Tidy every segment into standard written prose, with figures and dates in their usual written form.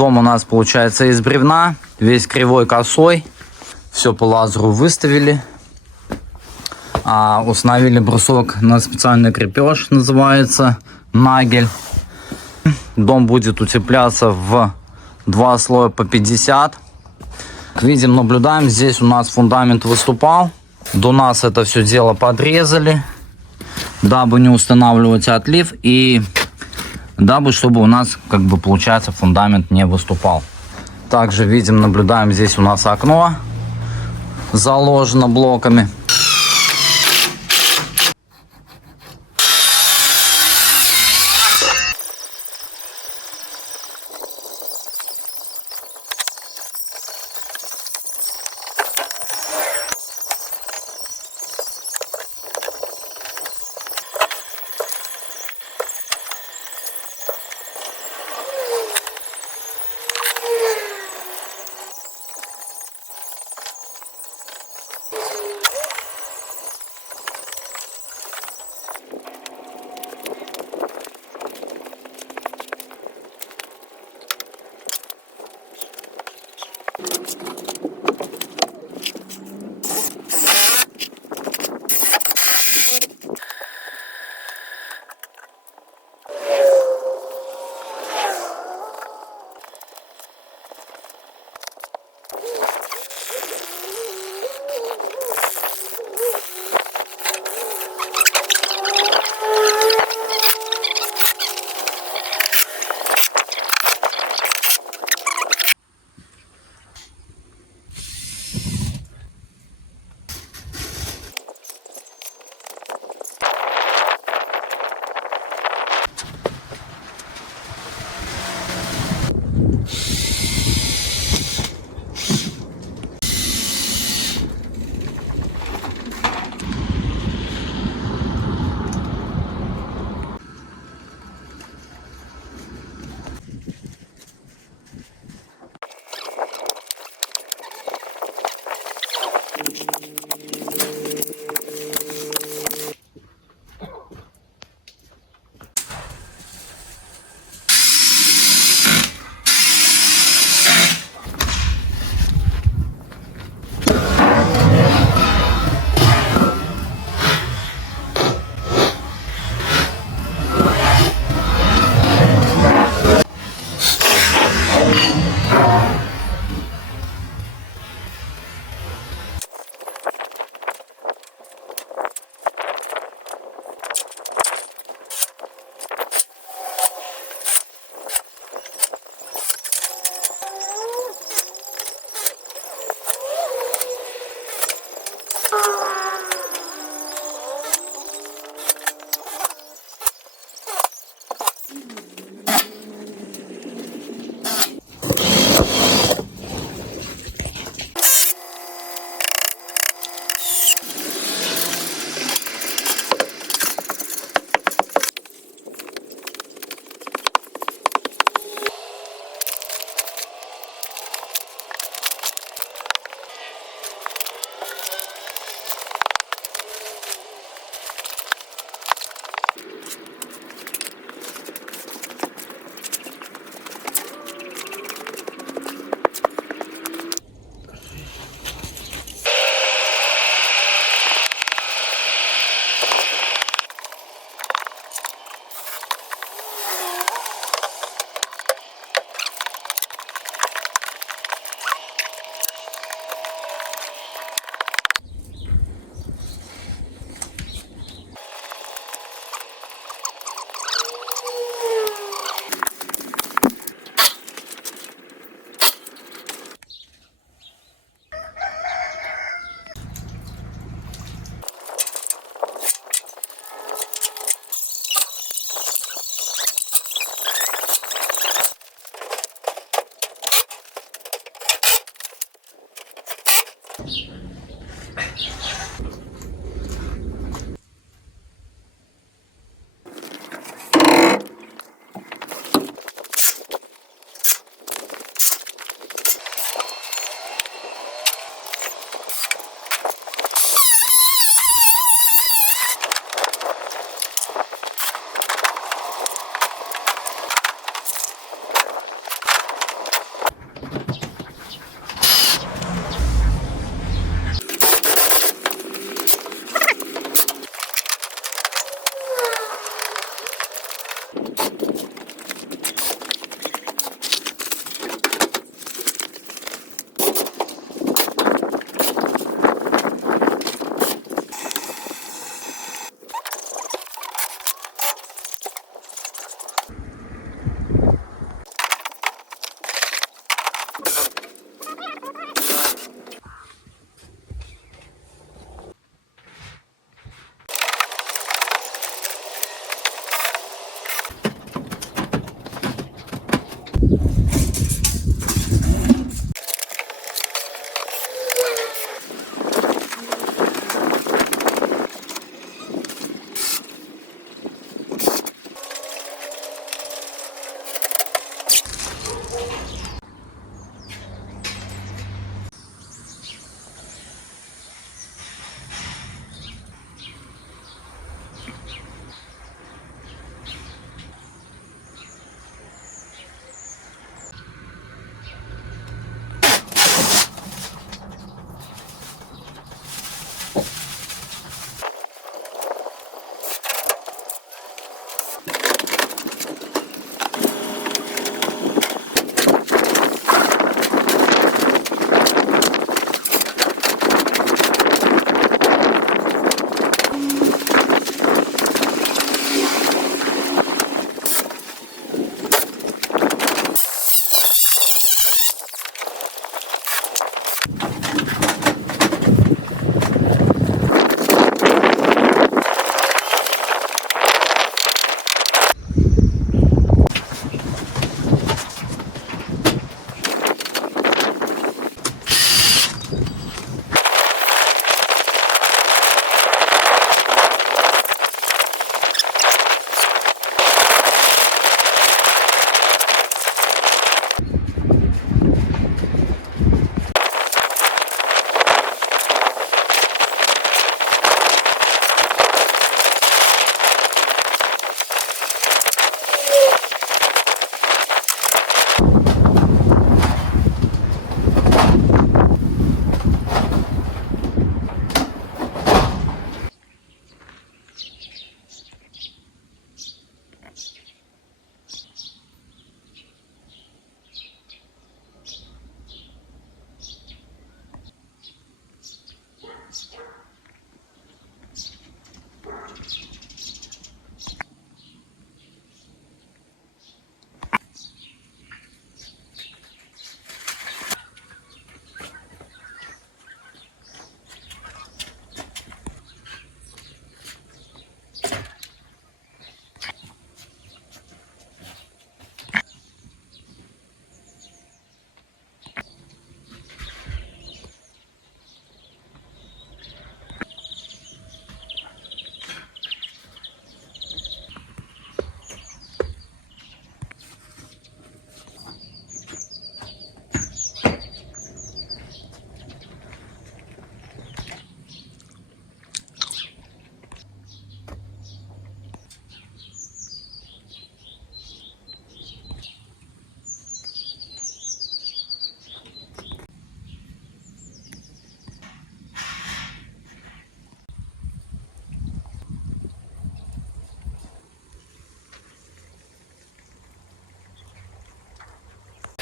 Дом у нас получается из бревна, весь кривой, косой. Все по лазеру выставили. Установили брусок на специальный крепеж, называется нагель. Дом будет утепляться в 2 слоя по 50. Как видим, наблюдаем, здесь у нас фундамент выступал. До нас это все дело подрезали, дабы не устанавливать отлив и дабы, чтобы у нас, как бы, получается, фундамент не выступал. Также видим, наблюдаем, здесь у нас окно заложено блоками.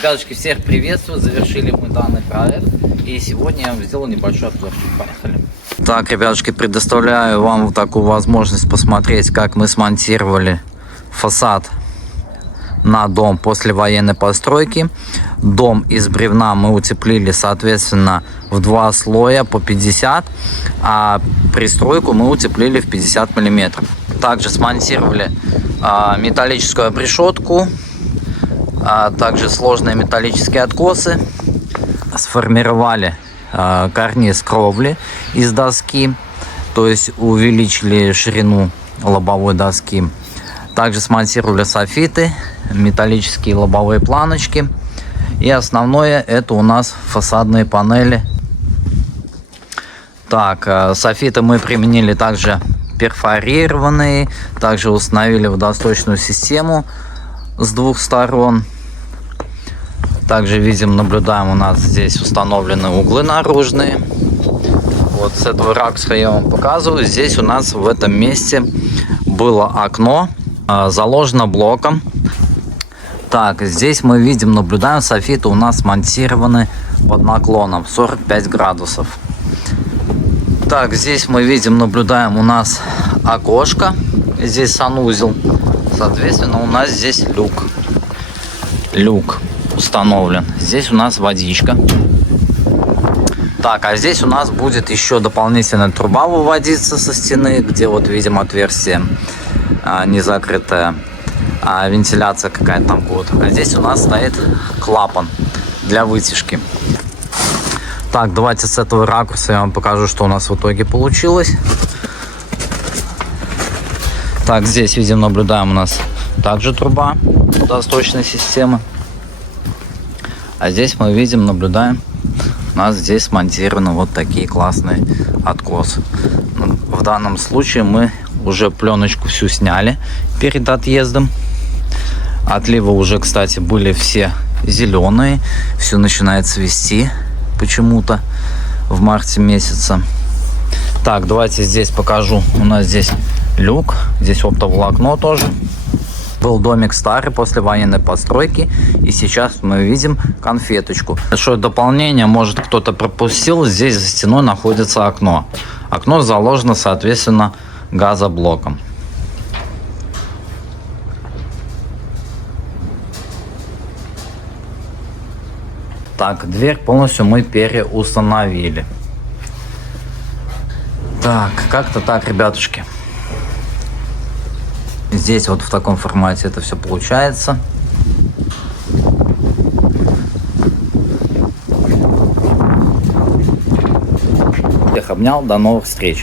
Ребятушки, всех приветствую, завершили мы данный проект, и сегодня я вам сделал небольшой обзорчик. Поехали. Так, ребятушки, предоставляю вам такую возможность посмотреть, как мы смонтировали фасад на дом после военной постройки. Дом из бревна мы утеплили, соответственно, в 2 слоя по 50, а пристройку мы утеплили в 50 мм. Также смонтировали металлическую обрешетку, а также сложные металлические откосы. Сформировали карниз кровли из доски, то есть увеличили ширину лобовой доски. Также смонтировали софиты, металлические лобовые планочки. И основное это у нас фасадные панели. Так, софиты мы применили также перфорированные, также установили водосточную систему с 2 сторон. Также видим, наблюдаем, у нас здесь установлены углы наружные. Вот с этого ракурса я вам показываю. Здесь у нас в этом месте было окно, заложено блоком. Так, здесь мы видим, наблюдаем, софиты у нас монтированы под наклоном 45 градусов. Так, здесь мы видим, наблюдаем, у нас окошко, здесь санузел, соответственно, у нас здесь люк установлен. Здесь у нас водичка. Так, а здесь у нас будет еще дополнительная труба выводиться со стены, где вот видим отверстие не закрытое, а вентиляция какая-то там будет. А здесь у нас стоит клапан для вытяжки. Так, давайте с этого ракурса я вам покажу, что у нас в итоге получилось. Так, здесь видим, наблюдаем, у нас также труба водосточной системы. А здесь мы видим, наблюдаем, у нас здесь смонтированы вот такие классные откосы. В данном случае мы уже пленочку всю сняли перед отъездом. Отливы уже, кстати, были все зеленые. Все начинает цвести почему-то в марте месяце. Так, давайте здесь покажу. У нас здесь люк, здесь оптоволокно тоже. Был домик старый после военной постройки, и сейчас мы видим конфеточку. Большое дополнение, может кто-то пропустил, здесь за стеной находится окно. Окно заложено, соответственно, газоблоком. Так, дверь полностью мы переустановили. Так, как-то так, ребятушки. Здесь вот в таком формате это все получается. Всех обнял, до новых встреч.